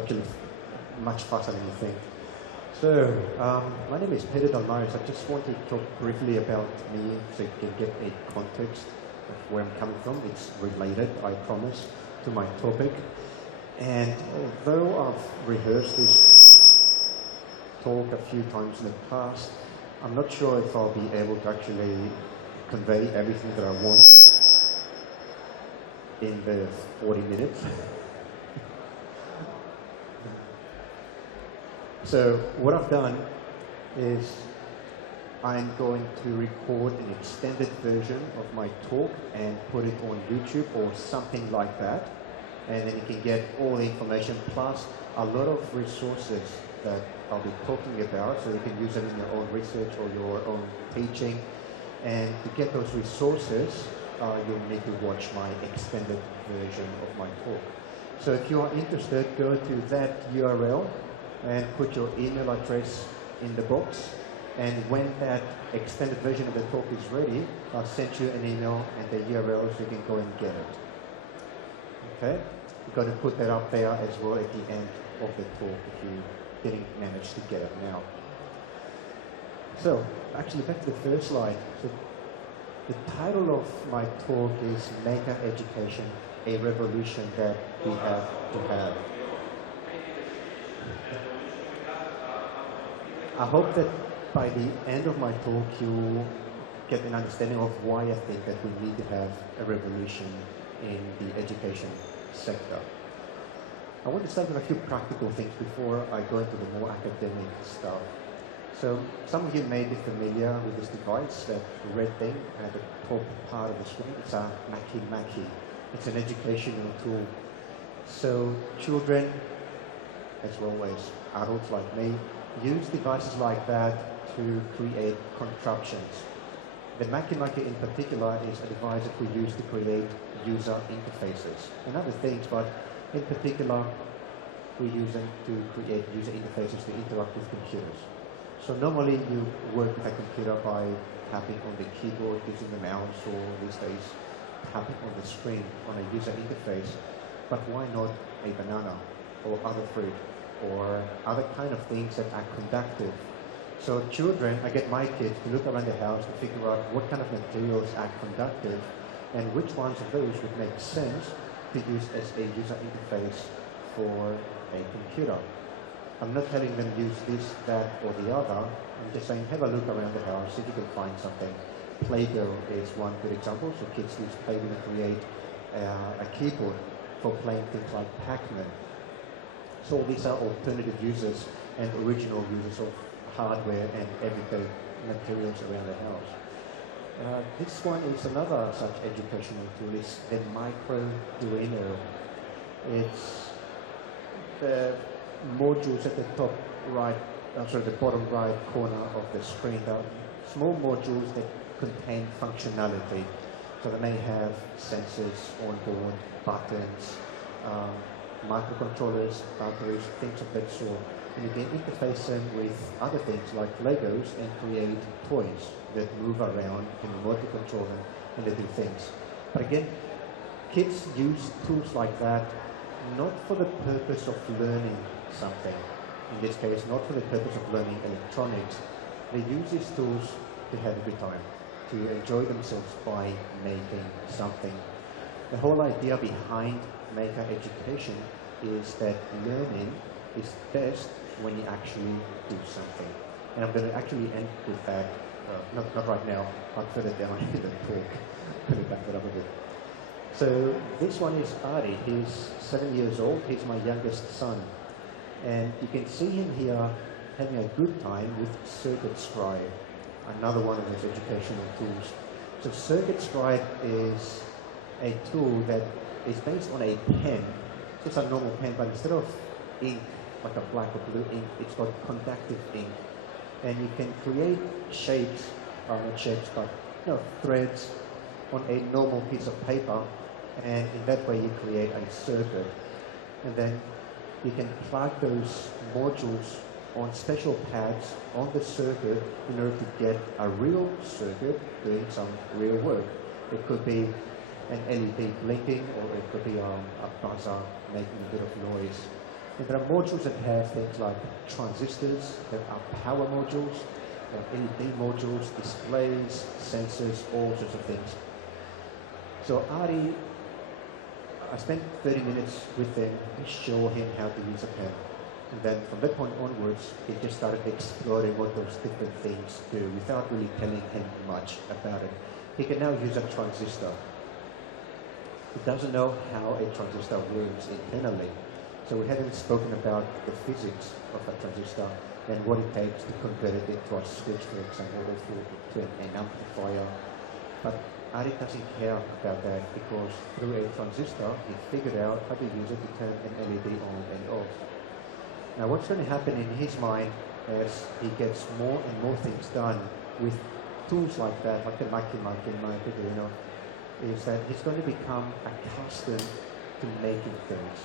Actually, much faster than you think. So, my name is Peter Dalmaris. I just want to talk briefly about me so you can get a context of where I'm coming from. It's related, I promise, to my topic. And although I've rehearsed this talk a few times in the past, I'm not sure if I'll be able to actually convey everything that I want in the 40 minutes. So what I've done is I'm going to record an extended version of my talk and put it on YouTube or something like that. And then you can get all the information plus a lot of resources that I'll be talking about, so you can use them in your own research or your own teaching. And to get those resources, you'll need to watch my extended version of my talk. So if you are interested, go to that URL and put your email address in the box. And when that extended version of the talk is ready, I'll send you an email and the URL so you can go and get it. Okay? We're going to put that up there as well at the end of the talk if you didn't manage to get it now. So, actually back to the first slide. So, the title of my talk is Maker Education, a Revolution That We Have to Have. I hope that by the end of my talk you get an understanding of why I think that we need to have a revolution in the education sector. I want to start with a few practical things before I go into the more academic stuff. So some of you may be familiar with this device, that red thing at the top part of the screen. It's a Maki. It's an educational tool. So children, as well as adults like me, use devices like that to create contraptions. The Maki in particular is a device that we use to create user interfaces and other things, but in particular we use them to create user interfaces to interact with computers. So normally you work with a computer by tapping on the keyboard, using the mouse, or these days tapping on the screen on a user interface. But why not a banana or other fruit or other kind of things that are conductive? So children, I get my kids to look around the house to figure out what kind of materials are conductive and which ones of those would make sense to use as a user interface for a computer. I'm not telling them use this, that, or the other. I'm just saying have a look around the house, see if you can find something. Play-Doh is one good example. So kids use Play-Doh to create a keyboard for playing things like Pac-Man. So these are alternative uses and original uses of hardware and everyday materials around the house. This one is another such educational tool. It's the Microduino. It's the modules at the top right, the bottom right corner of the screen. They're small modules that contain functionality. So they may have sensors on board, buttons, microcontrollers, batteries, things of that sort. And you can interface them with other things like Legos and create toys that move around, you can remotely control them, and they do things. But again, kids use tools like that not for the purpose of learning something. In this case, not for the purpose of learning electronics. They use these tools to have a good time, to enjoy themselves by making something. The whole idea behind Maker Education is that learning is best when you actually do something. And I'm going to actually end with that, not right now, but further down in the talk. Let me back that up a bit. So this one is Ari. He's 7 years old. He's my youngest son. And you can see him here having a good time with Circuit Scribe, another one of those educational tools. So Circuit Scribe is a tool that is based on a pen, just a normal pen, but instead of ink, like a black or blue ink, it's got conductive ink. And you can create shapes, not shapes, but threads on a normal piece of paper, and in that way you create a circuit. And then you can plug those modules on special pads on the circuit in order to get a real circuit doing some real work. It could be an LED blinking, or it could be a buzzer making a bit of noise. And there are modules that have things like transistors, there are power modules, there are LED modules, displays, sensors, all sorts of things. So Ari, I spent 30 minutes with him to show him how to use a pen. And then from that point onwards, he just started exploring what those different things do without really telling him much about it. He can now use a transistor. He doesn't know how a transistor works internally. So we haven't spoken about the physics of a transistor and what it takes to convert it into a switch, for example, or to an amplifier. But Ari doesn't care about that because through a transistor, he figured out how to use it to turn an LED on and off. Now what's going to happen in his mind as he gets more and more things done with tools like that, like the Mackie, is that he's going to become accustomed to making things.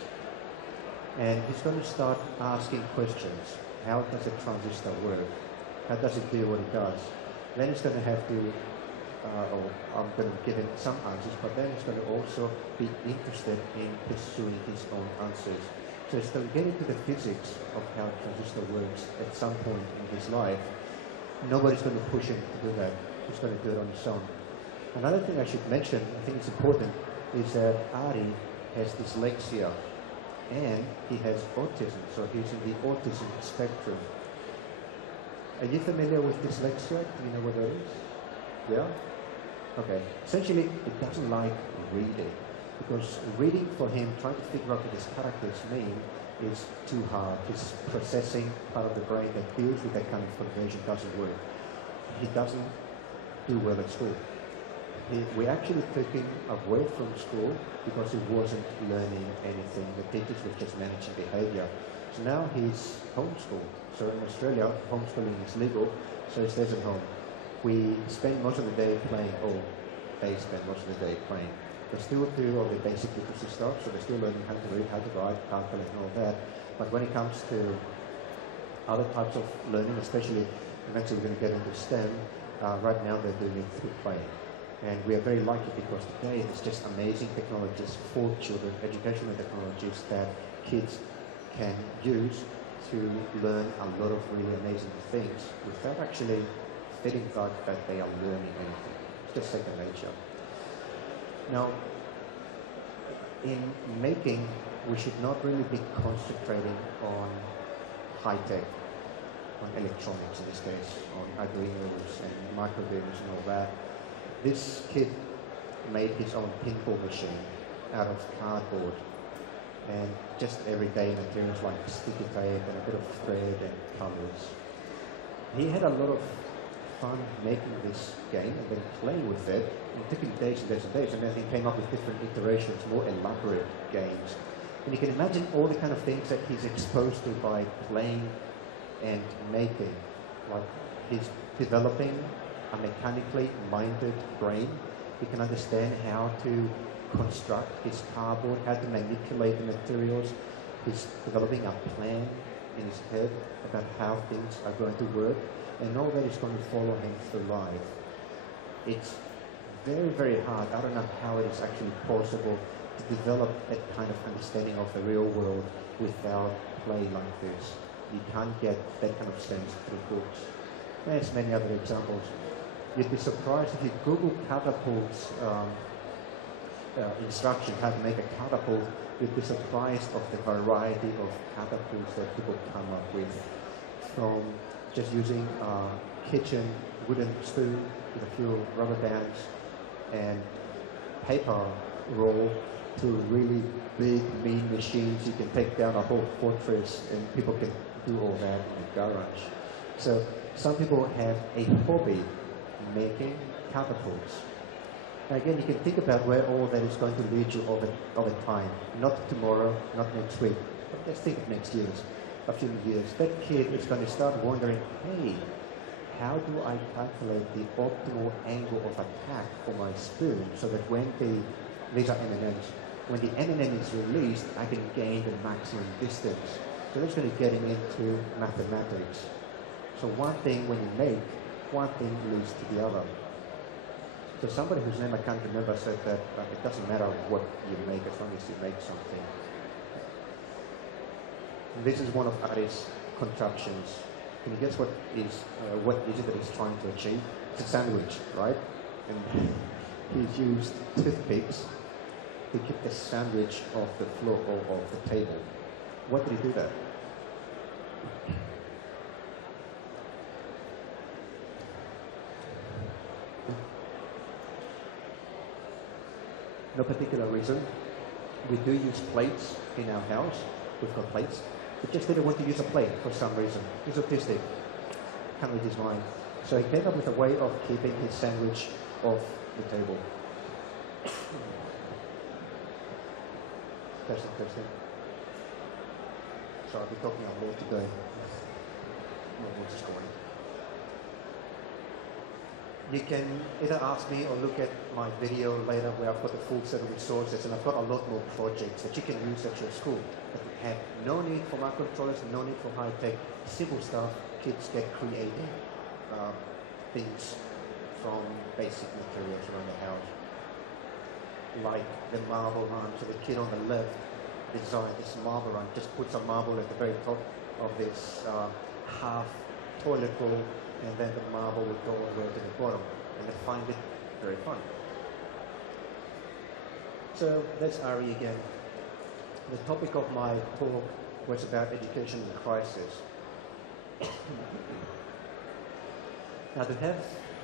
And he's going to start asking questions. How does a transistor work? How does it do what it does? Then he's going to have to, or I'm going to give him some answers, but then he's going to also be interested in pursuing his own answers. So he's going to get into the physics of how a transistor works at some point in his life. Nobody's going to push him to do that. He's going to do it on his own. Another thing I should mention, I think it's important, is that Ari has dyslexia and he has autism, so he's in the autism spectrum. Are you familiar with dyslexia? Do you know what that is? Yeah? Okay. Essentially, it doesn't like reading, because reading for him, trying to figure out what his characters mean, is too hard. His processing part of the brain that deals with that kind of conversion doesn't work. He doesn't do well at school. We actually took him away from school because he wasn't learning anything. The teachers were just managing behavior. So now he's homeschooled. So in Australia, homeschooling is legal, so he stays at home. We spend most of the day playing, or they spend most of the day playing. They still do all the basic literacy stuff, so they're still learning how to read, how to write, calculate and all that. But when it comes to other types of learning, especially eventually we're going to get into STEM, right now they're doing it through playing. And we are very lucky because today there's just amazing technologies for children, educational technologies that kids can use to learn a lot of really amazing things without actually feeling that they are learning anything. It's just second nature. Now, in making, we should not really be concentrating on high-tech, on electronics in this case, on Arduinos and microvids and all that. This kid made his own pinball machine out of cardboard and just everyday materials like sticky tape and a bit of thread and colors. He had a lot of fun making this game and then playing with it. It took him days and days and days, and then he came up with different iterations, more elaborate games. And you can imagine all the kind of things that he's exposed to by playing and making. Like he's developing a mechanically minded brain. He can understand how to construct his cardboard, how to manipulate the materials. He's developing a plan in his head about how things are going to work, and all that is going to follow him through life. It's very, very hard. I don't know how it is actually possible to develop that kind of understanding of the real world without play like this. You can't get that kind of sense through books. There's many other examples. You'd be surprised if you Google catapults instruction, how to make a catapult, you'd be surprised of the variety of catapults that people come up with. From just using a kitchen wooden spoon with a few rubber bands and paper roll to really big, mean machines. You can take down a whole fortress and people can do all that in a garage. So some people have a hobby making catapults. Now again, you can think about where all that is going to lead you over time. Not tomorrow, not next week, but let's think of next year, a few years. That kid is going to start wondering, hey, how do I calculate the optimal angle of attack for my spoon so that when these are M&Ms, when the M&M is released, I can gain the maximum distance. So that's going to get him into mathematics. So one thing when you make, one thing leads to the other. So somebody whose name I can't remember said that it doesn't matter what you make as long as you make something. This is one of Ari's contraptions. Can you guess what is it that he's trying to achieve? It's a sandwich, right? And he's used toothpicks to keep the sandwich off the floor or off the table. What did he do there? No particular reason. We do use plates in our house. We've got plates. He just didn't want to use a plate for some reason. He's autistic. Can't read his mind. So he came up with a way of keeping his sandwich off the table. Testing. So I'll be talking a lot today. My voice is going. You can either ask me or look at my video later where I've got the full set of resources, and I've got a lot more projects that you can use at your school that have no need for microcontrollers, no need for high-tech, simple stuff. Kids get creative things from basic materials around the house. Like the marble run. So the kid on the left designed this marble run, just puts a marble at the very top of this half toilet bowl, and then the marble would go all the way to the bottom, and they find it very fun. So that's Ari again. The topic of my talk was about education in crisis. Now, to have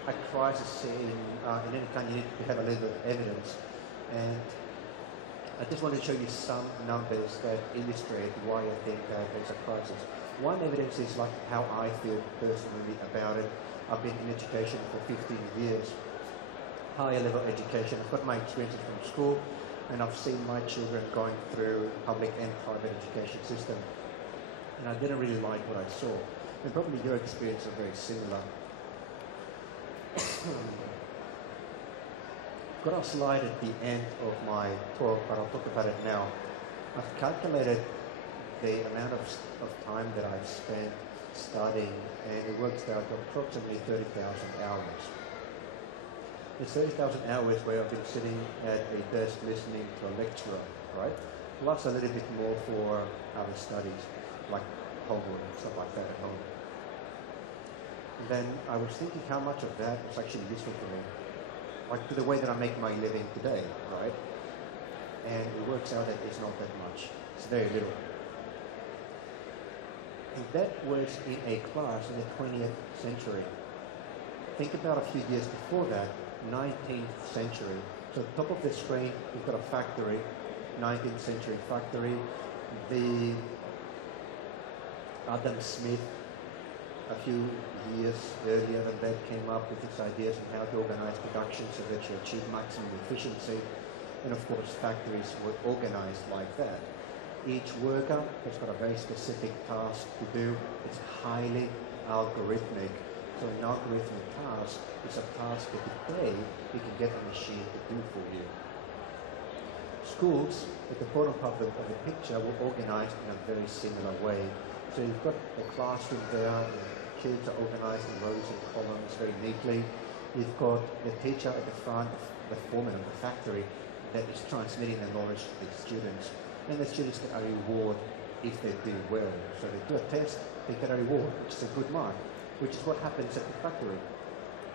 a crisis in any kind, you need to have a little bit of evidence, and I just want to show you some numbers that illustrate why I think that there's a crisis. One evidence is like how I feel personally about it. I've been in education for 15 years, higher level education. I've got my experiences from school, and I've seen my children going through public and private education system. And I didn't really like what I saw. And probably your experience are very similar. Got a slide at the end of my talk, but I'll talk about it now. I've calculated the amount of time that I've spent studying, and it works out to approximately 30,000 hours. It's 30,000 hours where I've been sitting at a desk listening to a lecturer, right? Plus a little bit more for other studies, like homework and stuff like that at home. And then I was thinking how much of that was actually useful for me, like to the way that I make my living today, right? And it works out that it's not that much. It's very little. And that was in a class in the 20th century. Think about a few years before that, 19th century. So at the top of the screen, we've got a factory, 19th century factory. The Adam Smith, a few years earlier than that, came up with his ideas on how to organize production so that you achieve maximum efficiency. And of course, factories were organized like that. Each worker has got a very specific task to do. It's highly algorithmic. So an algorithmic task is a task that today you can get a machine to do for you. Schools, at the bottom of the picture, were organized in a very similar way. So you've got the classroom there, the kids are organized in rows and columns very neatly. You've got the teacher at the front, the foreman of the factory, that is transmitting the knowledge to the students. And the students get a reward if they do well. So they do a test, they get a reward, which is a good mark, which is what happens at the factory.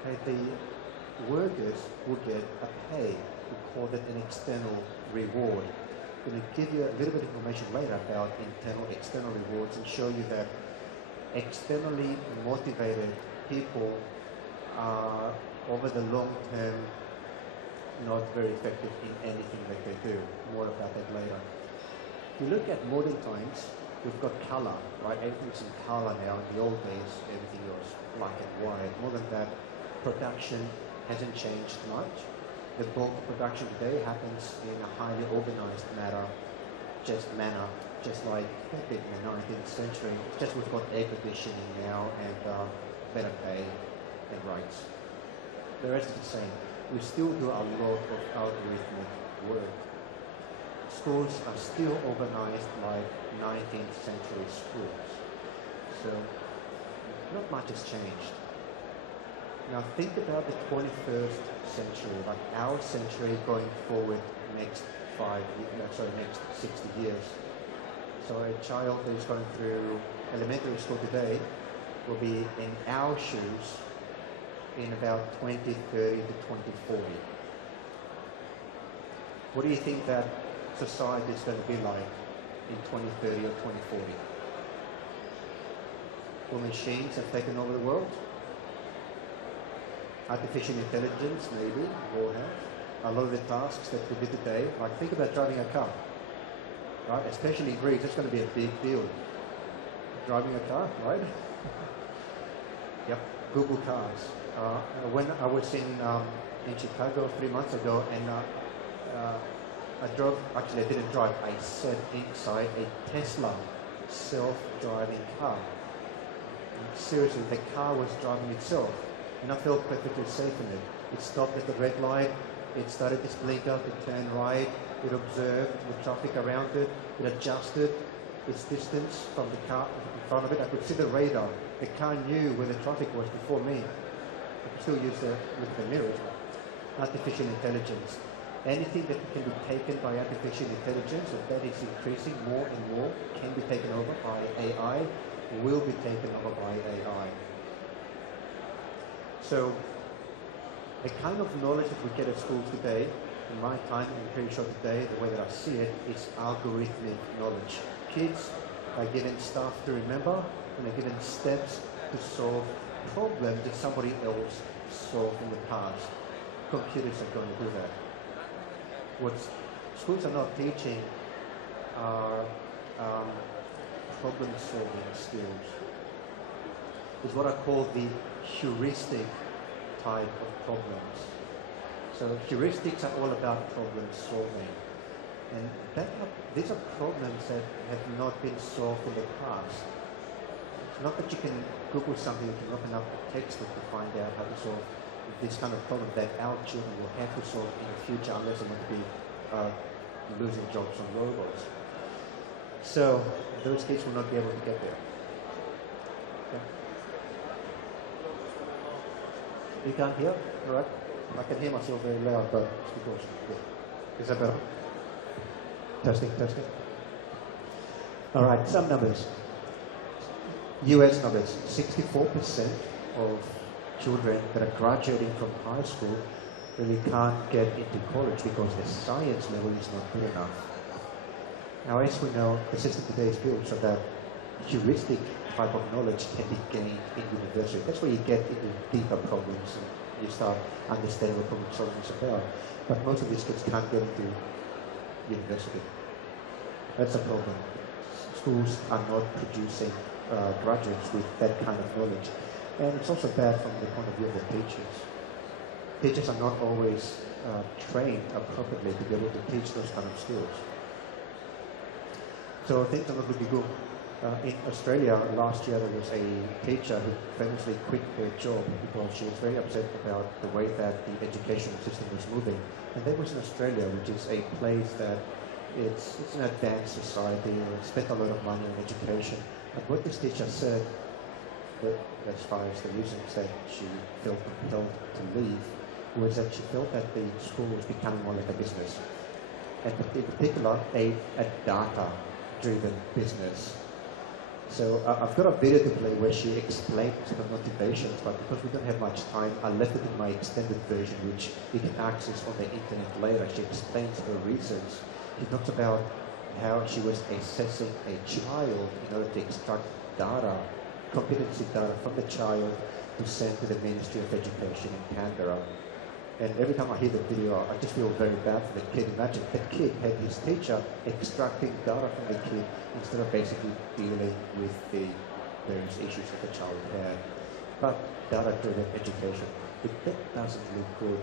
Okay, the workers will get a pay. We call it an external reward. I'm going to give you a little bit of information later about internal, external rewards and show you that externally motivated people are, over the long term, not very effective in anything that they do. More about that later. If you look at modern times, we've got color, right? Everything's in color now. In the old days, everything was black and white. More than that, production hasn't changed much. The bulk of production today happens in a highly organized manner, just like it did in the 19th century. It's just we've got air conditioning now and better pay and rights. The rest is the same. We still do a lot of algorithmic work. Schools are still organized like 19th century schools. So not much has changed. Now think about the 21st century, like our century going forward next 60 years. So a child who's going through elementary school today will be in our shoes in about 2030 to 2040. What do you think that society is going to be like in 2030 or 2040? Will machines have taken over the world? Artificial intelligence, maybe, will have. A lot of the tasks that we do today, like think about driving a car, right? Especially in Greece, it's going to be a big deal. Driving a car, right? Yep, Google cars. When I was in Chicago 3 months ago, and I drove, actually I didn't drive, I sat inside a Tesla self-driving car. And seriously, the car was driving itself, and I felt perfectly safe in it. It stopped at the red light, it started its blinker to turn right, it observed the traffic around it, it adjusted its distance from the car in front of it. I could see the radar. The car knew where the traffic was before me. I could still use look at the mirrors. Artificial intelligence. Anything that can be taken by artificial intelligence, or that is increasing more and more, can be taken over by AI, will be taken over by AI. So the kind of knowledge that we get at schools today, in my time, I'm pretty sure today, the way that I see it, is algorithmic knowledge. Kids are given stuff to remember, and are given steps to solve problems that somebody else solved in the past. Computers are going to do that. What schools are not teaching are problem-solving skills. It's what I call the heuristic type of problems. So heuristics are all about problem solving. And these are problems that have not been solved in the past. It's not that you can Google something, you can open up a textbook to find out how to solve this kind of problem that our children will have to solve in the future unless they want to be losing jobs on robots. So those kids will not be able to get there. Okay. You can't hear? All right. I can hear myself very loud, but it's because, yeah. Is that better? Testing. All right, some numbers. US numbers. 64% of children that are graduating from high school really can't get into college because the science level is not good enough. Now, as we know, the system today is built so that heuristic type of knowledge can be gained in university. That's where you get into deeper problems and you start understanding what problem solving is about. But most of these kids can't get into university. That's a problem. Schools are not producing graduates with that kind of knowledge. And it's also bad from the point of view of the teachers. Teachers are not always trained appropriately to be able to teach those kind of skills. So things are not looking good. In Australia last year, there was a teacher who famously quit her job because she was very upset about the way that the educational system was moving. And that was in Australia, which is a place that it's an advanced society, spent a lot of money on education. And what this teacher said, as far as the reasons that she felt compelled to leave, was that she felt that the school was becoming more like a business. And in particular, a data-driven business. So I've got a video to play where she explains the motivations, but because we don't have much time, I left it in my extended version, which you can access on the internet later. She explains her reasons. She talks about how she was assessing a child in order to extract data, competency data from the child to send to the Ministry of Education in Canberra. And every time I hear the video, I just feel very bad for the kid. Imagine the kid had his teacher extracting data from the kid instead of basically dealing with the various issues that the child had. But data-driven education, that doesn't look good.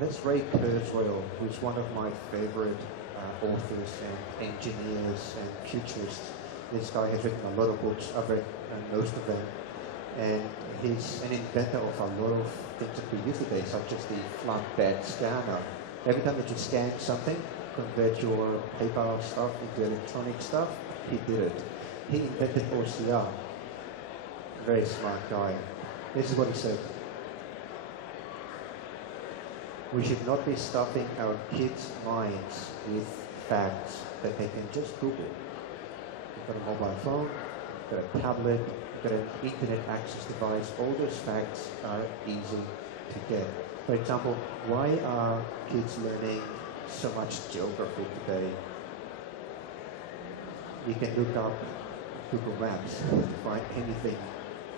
That's Ray Kurzweil, who's one of my favorite authors and engineers and futurists. This guy has written a lot of books. I've read most of them. And he's an inventor of a lot of things that we use today, such as the flatbed scanner. Every time that you scan something, convert your paper stuff into electronic stuff, he did it. He invented OCR. Very smart guy. This is what he said. We should not be stuffing our kids' minds with facts that they can just Google. You've got a mobile phone, you've got a tablet, you've got an internet access device. All those facts are easy to get. For example, why are kids learning so much geography today? You can look up Google Maps to find anything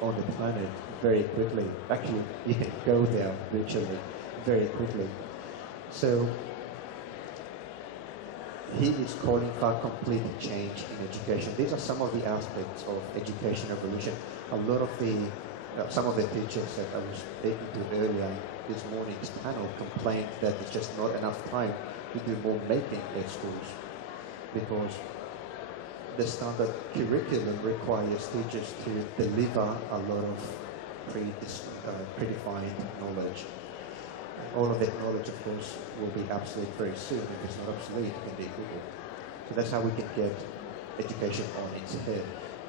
on the planet very quickly. Actually, you can go there virtually very quickly. So he is calling for complete change in education. These are some of the aspects of education revolution. A lot of the, some of the teachers that I was speaking to earlier this morning's panel complained that there's just not enough time to do more making at schools because the standard curriculum requires teachers to deliver a lot of predefined knowledge. All of that knowledge, of course, will be obsolete very soon. If it's not obsolete, it can be Google. So that's how we can get education on its head.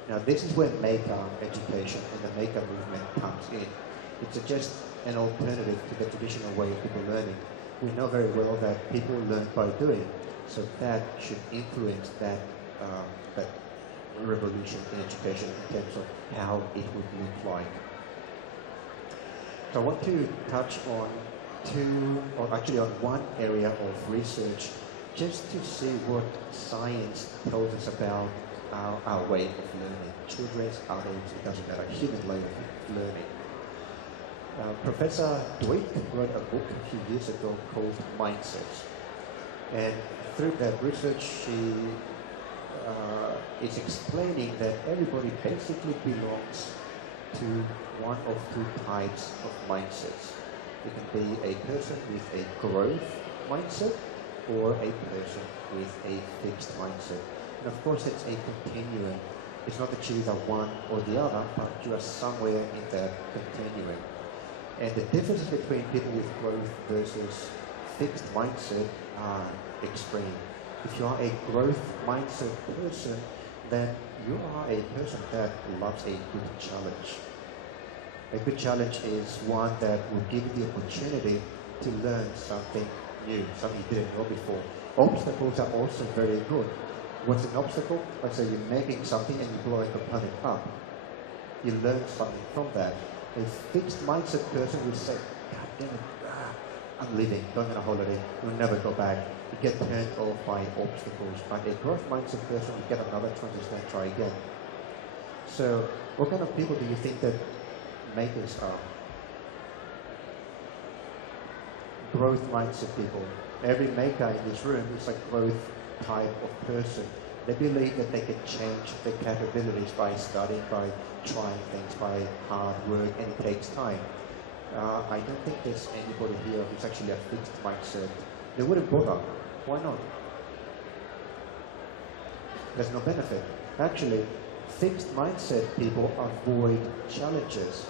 Now, this is where maker education and the maker movement comes in. It's just an alternative to the traditional way of people learning. We know very well that people learn by doing, so that should influence that revolution in education in terms of how it would look like. So I want to touch on one area of research just to see what science tells us about our way of learning. Children's, adults, it doesn't matter, human way of learning. Professor Dweck wrote a book a few years ago called Mindsets. And through that research, she is explaining that everybody basically belongs to one of two types of mindsets. It can be a person with a growth mindset or a person with a fixed mindset. And of course, it's a continuum. It's not that you're either one or the other, but you are somewhere in that continuum. And the differences between people with growth versus fixed mindset are extreme. If you are a growth mindset person, then you are a person that loves a good challenge. A good challenge is one that will give you the opportunity to learn something new, something you didn't know before. Obstacles are also very good. What's an obstacle? Let's say you're making something and you blow a component up. You learn something from that. A fixed mindset person will say, God damn it, I'm leaving, going on a holiday, we'll never go back. You get turned off by obstacles. But a growth mindset person will get another chance and try again. So what kind of people do you think that makers are? Growth mindset people. Every maker in this room is a growth type of person. They believe that they can change their capabilities by studying, by trying things, by hard work, and it takes time. I don't think there's anybody here who's actually a fixed mindset. They wouldn't bother. Why not? There's no benefit. Actually, fixed mindset people avoid challenges.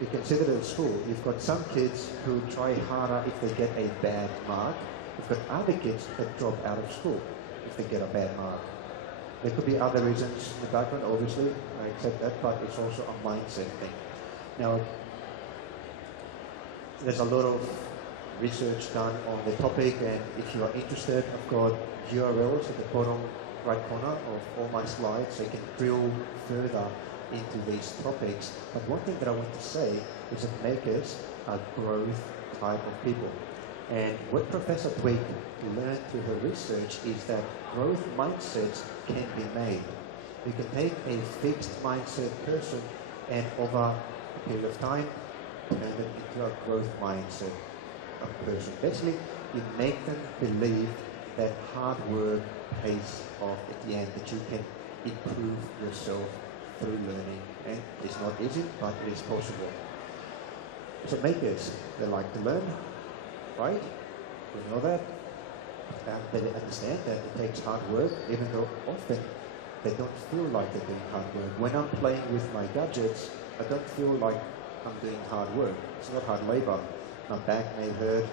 You consider it at school. You've got some kids who try harder if they get a bad mark. You've got other kids that drop out of school if they get a bad mark. There could be other reasons in the background, obviously, I accept that, but it's also a mindset thing. Now, there's a lot of research done on the topic, and if you are interested, I've got URLs at the bottom right corner of all my slides, so you can drill further into these topics. But one thing that I want to say is that makers are growth type of people. And what Professor Dweck learned through her research is that growth mindsets can be made. You can take a fixed mindset person and over a period of time turn them into a growth mindset person. Basically, you make them believe that hard work pays off at the end, that you can improve yourself through learning. And it's not easy, but it is possible. So makers, they like to learn, right? We know that. They understand that it takes hard work, even though often they don't feel like they're doing hard work. When I'm playing with my gadgets, I don't feel like I'm doing hard work. It's not hard labor. My back may hurt,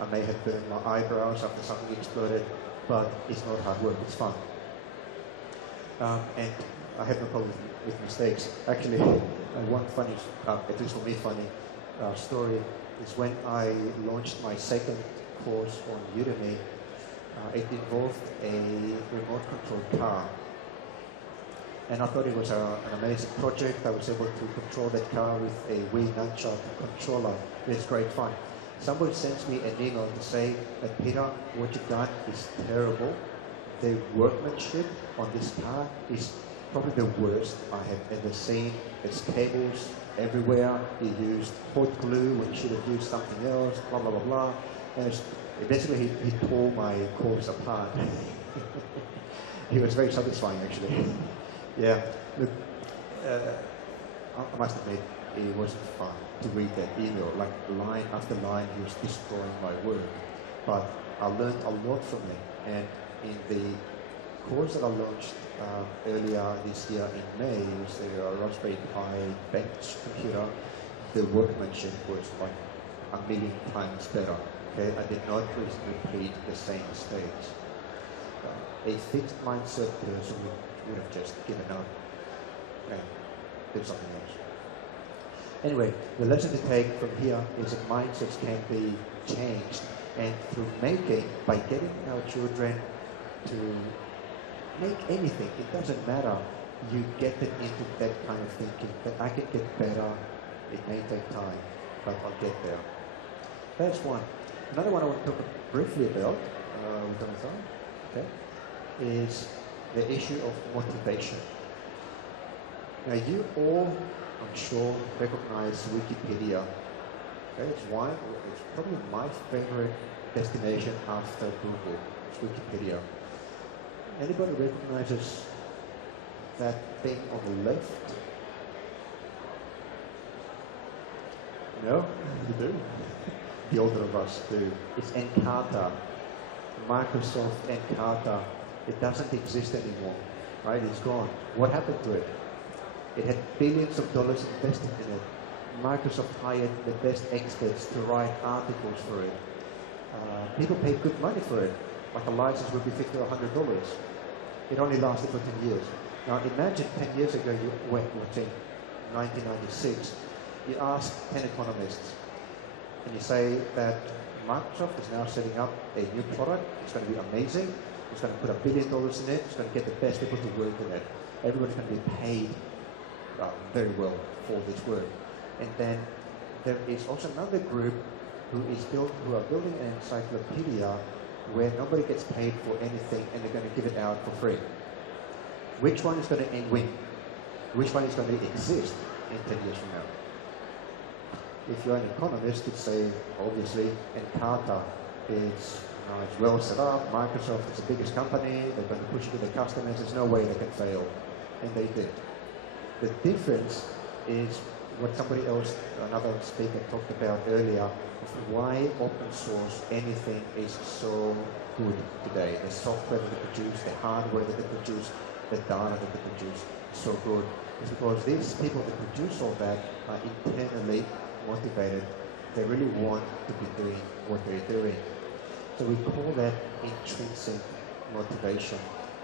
I may have burned my eyebrows after something exploded, but it's not hard work, it's fun. And I have no problem with mistakes. Actually, one funny, at least for me funny, story is when I launched my second course on Udemy. It involved a remote controlled car. And I thought it was an amazing project. I was able to control that car with a Wii nunchuck controller. It was great fun. Somebody sends me an email to say that, Peter, what you've done is terrible. The workmanship on this car is probably the worst I have ever seen. There's cables everywhere. You used hot glue when you should have used something else, blah, blah, blah, blah. And basically, he tore my course apart. He was very satisfying, actually. Yeah, look, I must admit, it wasn't fun to read that email. Like line after line, he was destroying my work. But I learned a lot from it. And in the course that I launched earlier this year in May, it was a Raspberry Pi bench computer. The workmanship was like a million times better. Okay, I did not repeat the same mistakes. A fixed mindset person would have just given up and did something else. Anyway, the lesson to take from here is that mindsets can be changed, and through by getting our children to make anything, it doesn't matter, you get them into that kind of thinking, that I can get better, it may take time, but I'll get there. That's one. Another one I want to talk briefly about, okay, is the issue of motivation. Now you all, I'm sure, recognize Wikipedia. Okay, it's probably my favorite destination after Google. It's Wikipedia. Anybody recognizes that thing on the left? No? You do? The older of us do. It's Encarta. Microsoft Encarta. It doesn't exist anymore, right? It's gone. What happened to it? It had billions of dollars invested in it. Microsoft hired the best experts to write articles for it. People paid good money for it. Like a license would be $50 or $100. It only lasted for 10 years. Now imagine 10 years ago, in 1996, you ask 10 economists, and you say that Microsoft is now setting up a new product. It's going to be amazing. It's going to put $1 billion in it. It's going to get the best people to work in it. Everybody's going to be paid very well for this work. And then there is also another group who are building an encyclopedia where nobody gets paid for anything, and they're going to give it out for free. Which one is going to win? Which one is going to exist in 10 years from now? If you're an economist, you'd say, obviously, Encarta is it's well set up. Microsoft is the biggest company. They're going to push it to the customers. There's no way they can fail. And they did. The difference is what somebody else, another speaker, talked about earlier, of why open source anything is so good today. The software that they produce, the hardware that they produce, the data that they produce, so good. It's because these people that produce all that are internally motivated. They really want to be doing what they're doing. So we call that intrinsic motivation.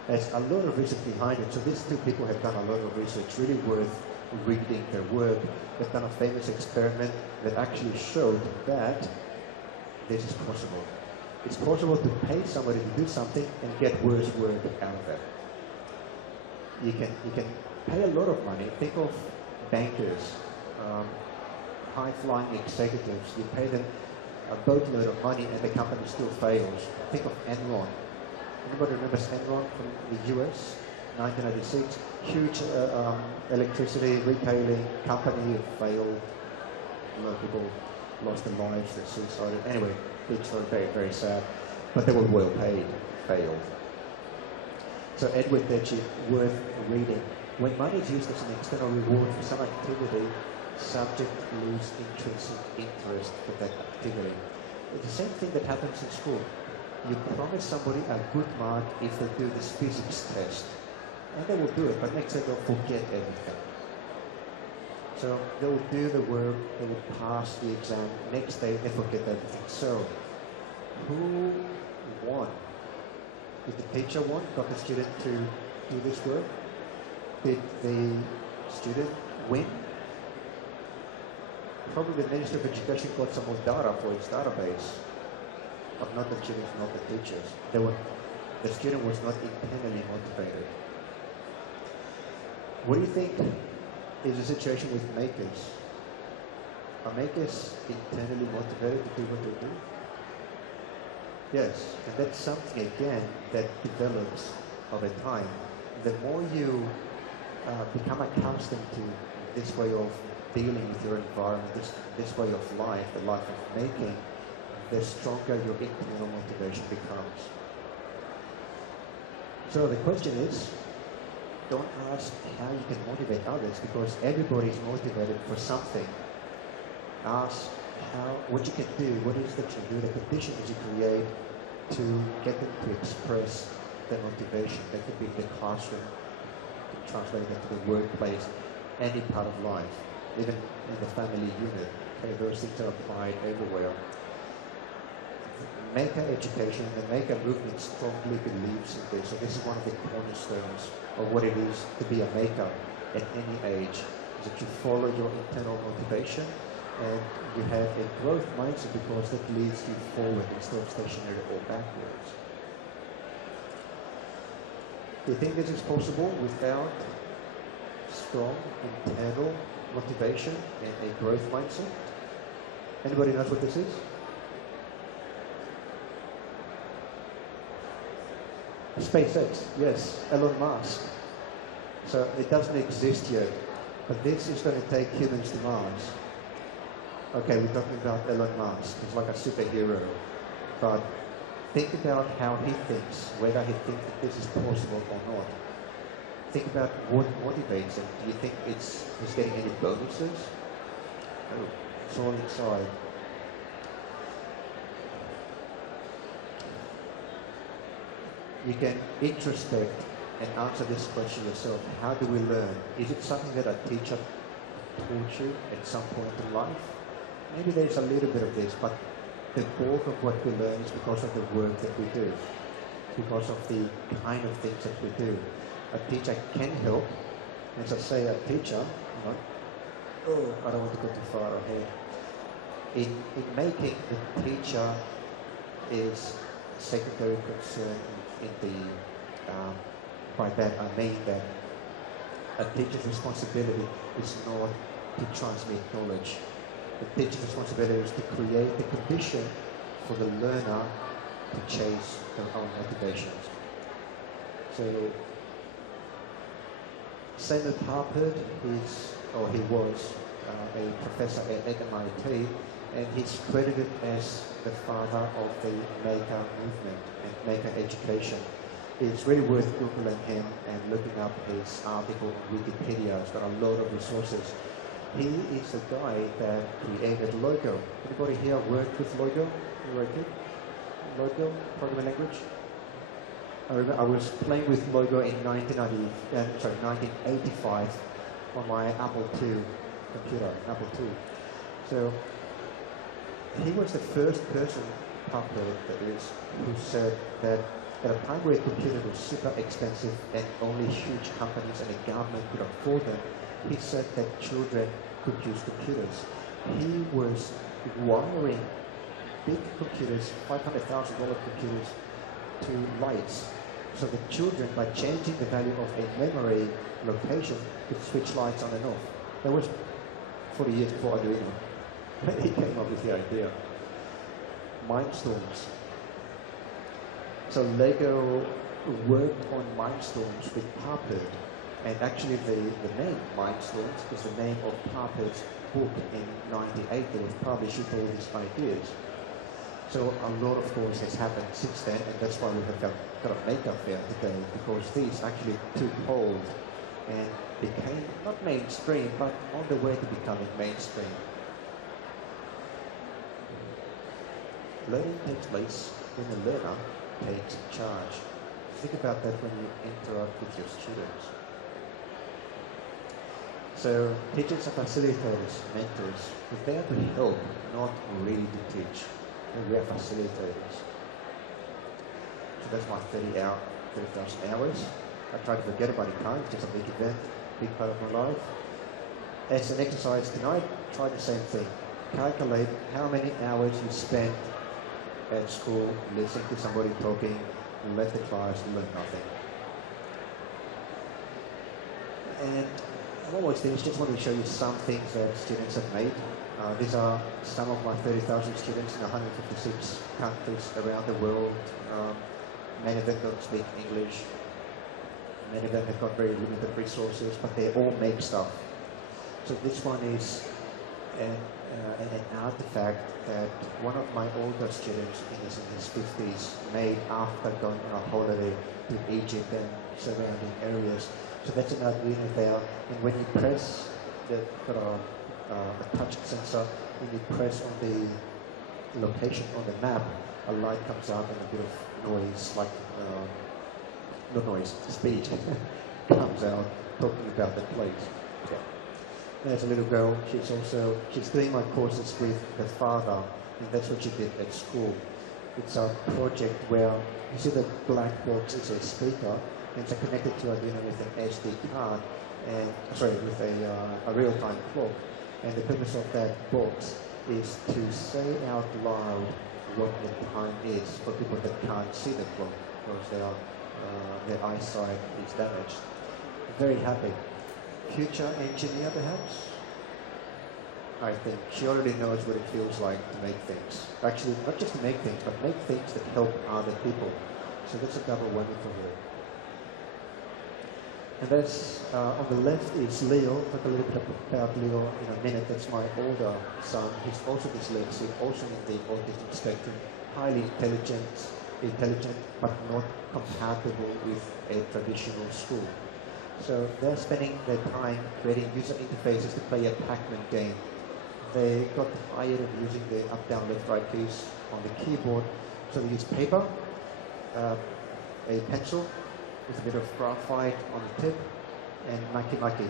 There's a lot of research behind it. So these two people have done a lot of research, really worth reading their work. They've done a famous experiment that actually showed that this is possible. It's possible to pay somebody to do something and get worse work out of it. You can pay a lot of money. Think of bankers, high-flying executives. You pay them a boatload of money and the company still fails. Think of Enron. Anybody remembers Enron from the US? 1996, huge electricity retailing company failed. A lot of people lost their lives, they suicided. Anyway, it's very, very sad. But they were well paid, failed. So Edward Deci, worth reading. When money is used as an external reward for some activity, subject lose intrinsic interest for that activity. It's the same thing that happens in school. You promise somebody a good mark if they do this physics test. And they will do it, but next day they'll forget everything. So they'll do the work, they will pass the exam, next day they forget everything. So, who won? Did the teacher won, got the student to do this work? Did the student win? Probably the Minister of Education got some more data for its database. but not the students, not the teachers. The student was not internally motivated. What do you think is the situation with makers? Are makers internally motivated to do what they do? Yes, and that's something again that develops over time. The more you become accustomed to this way of dealing with your environment, this way of life, the life of making, the stronger your internal motivation becomes. So the question is, don't ask how you can motivate others, because everybody is motivated for something. Ask what you can do, what is that you do, the conditions you create to get them to express their motivation. That could be the classroom, you can translate that to the workplace, any part of life, even in the family unit. Okay, those things are applied everywhere. Maker education, the maker movement strongly believes in this. So this is one of the cornerstones of what it is to be a maker at any age, is that you follow your internal motivation and you have a growth mindset, because that leads you forward instead of stationary or backwards. Do you think this is possible without strong internal motivation and a growth mindset? Anybody knows what this is? SpaceX, yes, Elon Musk. So it doesn't exist yet, but this is going to take humans to Mars. Okay, we're talking about Elon Musk. He's like a superhero, but think about how he thinks, whether he thinks that this is possible or not. Think about what motivates him. Do you think he's getting any bonuses? No, it's all inside. You can introspect and answer this question yourself. How do we learn? Is it something that a teacher taught you at some point in life? Maybe there's a little bit of this, but the bulk of what we learn is because of the work that we do, because of the kind of things that we do. A teacher can help. As I say, a teacher, I don't want to go too far ahead. In making, the teacher is secondary concern by that I mean that a teacher's responsibility is not to transmit knowledge. The teacher's responsibility is to create the condition for the learner to chase their own motivations. So Samuel Parpert he was a professor at MIT, and he's credited as the father of the maker movement and maker education. It's really worth Googling him and looking up his article on Wikipedia. It's got a lot of resources. He is the guy that created Logo. Anybody here worked with Logo? You worked with Logo, programming language? I remember I was playing with Logo in 1985 on my Apple II computer, Apple II. So he was the first person, Parpert that is, who said that at a time where a computer was super expensive and only huge companies and the government could afford them, he said that children could use computers. He was wiring big computers, $500,000 computers, to lights. So the children, by changing the value of a memory location, could switch lights on and off. That was 40 years before Arduino. He came up with the idea. Mindstorms. So Lego worked on Mindstorms with Parpert, and actually the name Mindstorms is the name of Parpert's book in '98 that was published with all these ideas. So a lot, of course, has happened since then, and that's why we have got a Maker Faire today, because these actually took hold and became not mainstream, but on the way to becoming mainstream. Learning takes place when the learner takes charge. Think about that when you interact with your students. So teachers and facilitators, mentors, we're there to help, not really to teach. And we are facilitators. So that's my 30,000 hours. I try to forget about it now, it's just a big event, big part of my life. As an exercise tonight, try the same thing. Calculate how many hours you spend at school, listen to somebody talking, left the class, learn nothing. And I'm almost finished. Just want to show you some things that students have made. These are some of my 30,000 students in 156 countries around the world. Many of them don't speak English. Many of them have got very limited resources, but they all make stuff. So this one is an artifact that one of my older students in his 50s made after going on a holiday to Egypt and surrounding areas. So that's an Arduino there, and when you press the a touch sensor, when you press on the location on the map, a light comes up and a bit of noise, like not noise, speech comes out talking about the place. Yeah. There's a little girl, she's doing my courses with her father, and that's what she did at school. It's a project where you see the black box is a speaker, and it's connected to Arduino with an SD card, and with a real-time clock. And the purpose of that box is to say out loud what the time is for people that can't see the clock because their eyesight is damaged. Very happy. Future engineer, perhaps? I think she already knows what it feels like to make things. Actually, not just to make things, but make things that help other people. So that's a double whammy for her. And that's, on the left is Leo. Talk a little bit about Leo in a minute. That's my older son. He's also dyslexic, also in the autistic spectrum. Highly intelligent, but not compatible with a traditional school. So they're spending their time creating user interfaces to play a Pac-Man game. They got tired of using the up, down, left, right keys on the keyboard. So they use paper, a pencil, with a bit of graphite on the tip, and maki.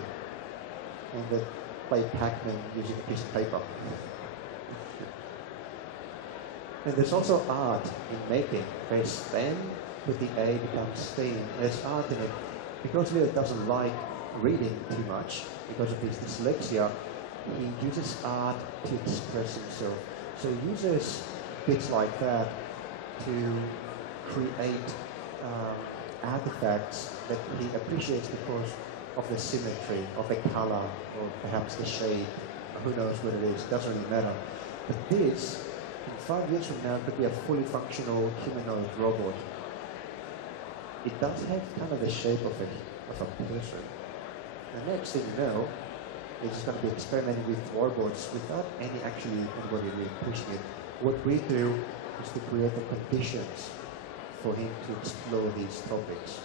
And they play Pac-Man using a piece of paper. And there's also art in making, where STEM with the A becomes STEAM. There's art in it. Because Leo doesn't like reading too much, because of his dyslexia, he uses art to express himself. So he uses bits like that to create artifacts that he appreciates because of the symmetry, of the color, or perhaps the shape. Who knows what it is, doesn't really matter. But this, in 5 years from now, could be a fully functional humanoid robot. It does have kind of the shape of a person. The next thing you know, it's just going to be experimenting with robots without anybody really pushing it. What we do is to create the conditions for him to explore these topics.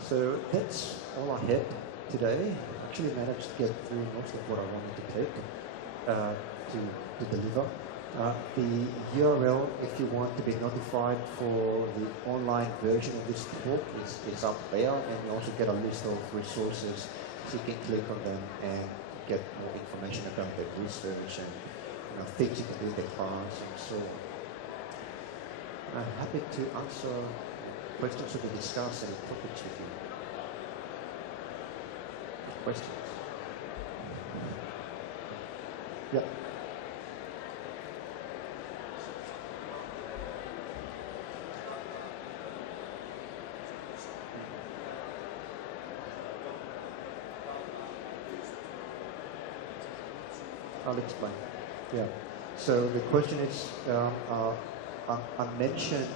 So that's all I had today. I actually managed to get through most of what I wanted to take to deliver. The URL, if you want to be notified for the online version of this talk, is up there, and you also get a list of resources, so you can click on them and get more information about the research and things you can do in the class and so on. I'm happy to answer questions or to discuss any topics with you. Questions? Yeah. I'll explain. Yeah. So the question is, I mentioned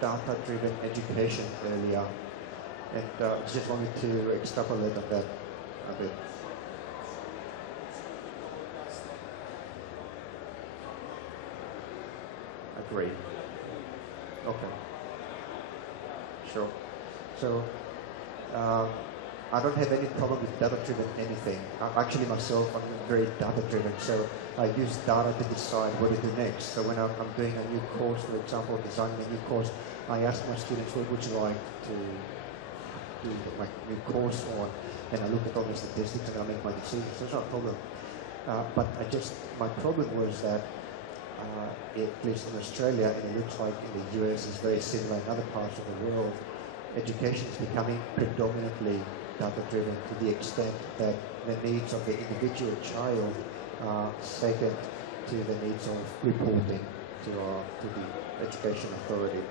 data-driven education earlier, and just wanted to extrapolate on that a bit. Agree. Okay. Sure. So, I don't have any problem with data-driven anything. Actually, myself, I'm very data-driven, so I use data to decide what to do next. So when I'm doing a new course, for example, designing a new course, I ask my students, what would you like to do my new course on? And I look at all the statistics and I make my decisions. That's not a problem. But my problem was that, at least in Australia, and it looks like in the US is very similar in other parts of the world, education is becoming predominantly data-driven to the extent that the needs of the individual child are second to the needs of reporting to the education authority.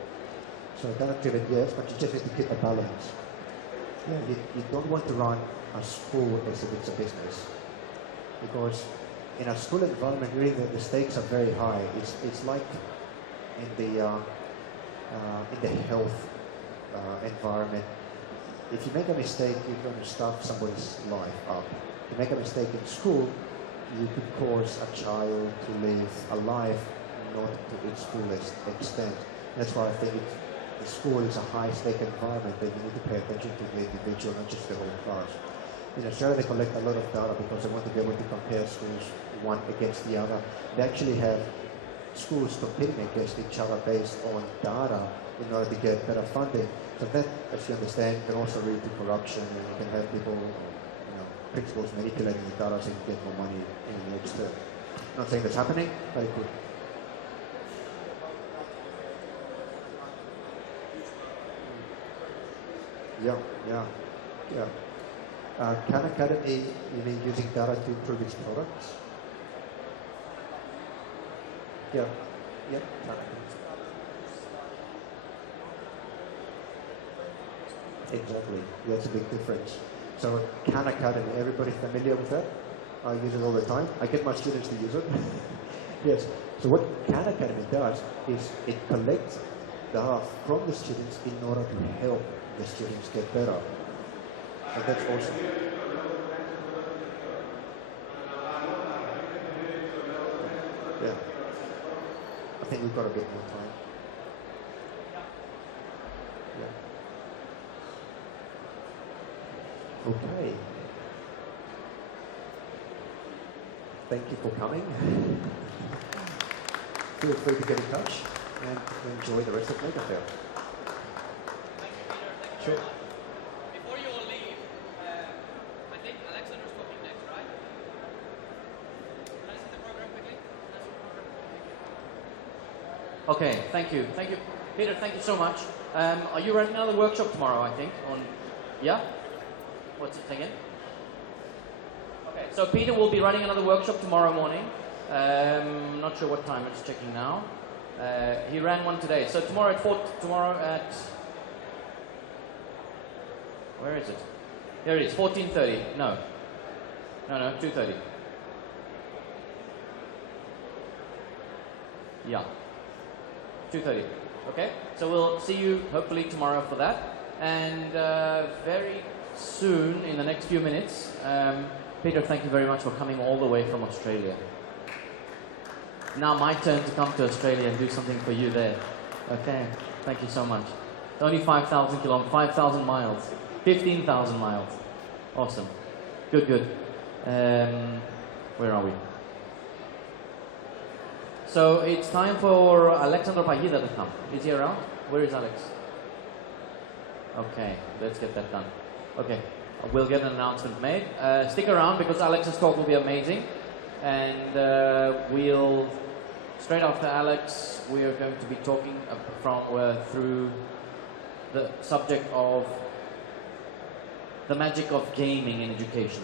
So data-driven, yes, but you just need to keep a balance. Yeah, you don't want to run a school as if it's a business, because in a school environment, really the stakes are very high. It's like in the health environment. If you make a mistake, you're going to start somebody's life up. If you make a mistake in school, you could cause a child to live a life not to its fullest extent. That's why I think the school is a high-stake environment that you need to pay attention to the individual, not just the whole class. In Australia, they collect a lot of data because they want to be able to compare schools one against the other. They actually have schools competing against each other based on data in order to get better funding. So that, as you understand, can also lead to corruption, and you can have people, principals manipulating the data so you can get more money in the next term. I'm not saying that's happening, but it could. Yeah. Khan Academy, you mean using data to improve its products? Yeah. Exactly. That's a big difference. So Khan Academy, everybody familiar with that? I use it all the time. I get my students to use it. Yes. So what Khan Academy does is it collects data from the students in order to help the students get better. And that's awesome. Yeah. I think we've got a bit more time. Yeah. Okay. Thank you for coming. Feel free to get in touch and enjoy the rest of Mega Faire. Thank you, Peter. Thank you Sure. very much. Before you all leave, I think Alexander's talking next, right? Can I see the program quickly? Okay, thank you. Thank you. Peter, thank you so much. Are you running another workshop tomorrow, I think? Yeah? What's it thinking? Okay, so Peter will be running another workshop tomorrow morning. Not sure what time, I'm just checking now. He ran one today. So tomorrow at where is it? There it is, 14:30. No, 2:30. Yeah, 2:30. Okay, so we'll see you hopefully tomorrow for that. And very soon, in the next few minutes, Peter, thank you very much for coming all the way from Australia. Now my turn to come to Australia and do something for you there. Okay, thank you so much. It's only 5,000 kilometers, 5,000 miles, 15,000 miles. Awesome. Good. Where are we? So it's time for Alexander Pagida to come. Is he around? Where is Alex? Okay, let's get that done. Okay, we'll get an announcement made. Stick around because Alex's talk will be amazing. And we'll, straight after Alex, we are going to be talking through the subject of the magic of gaming in education.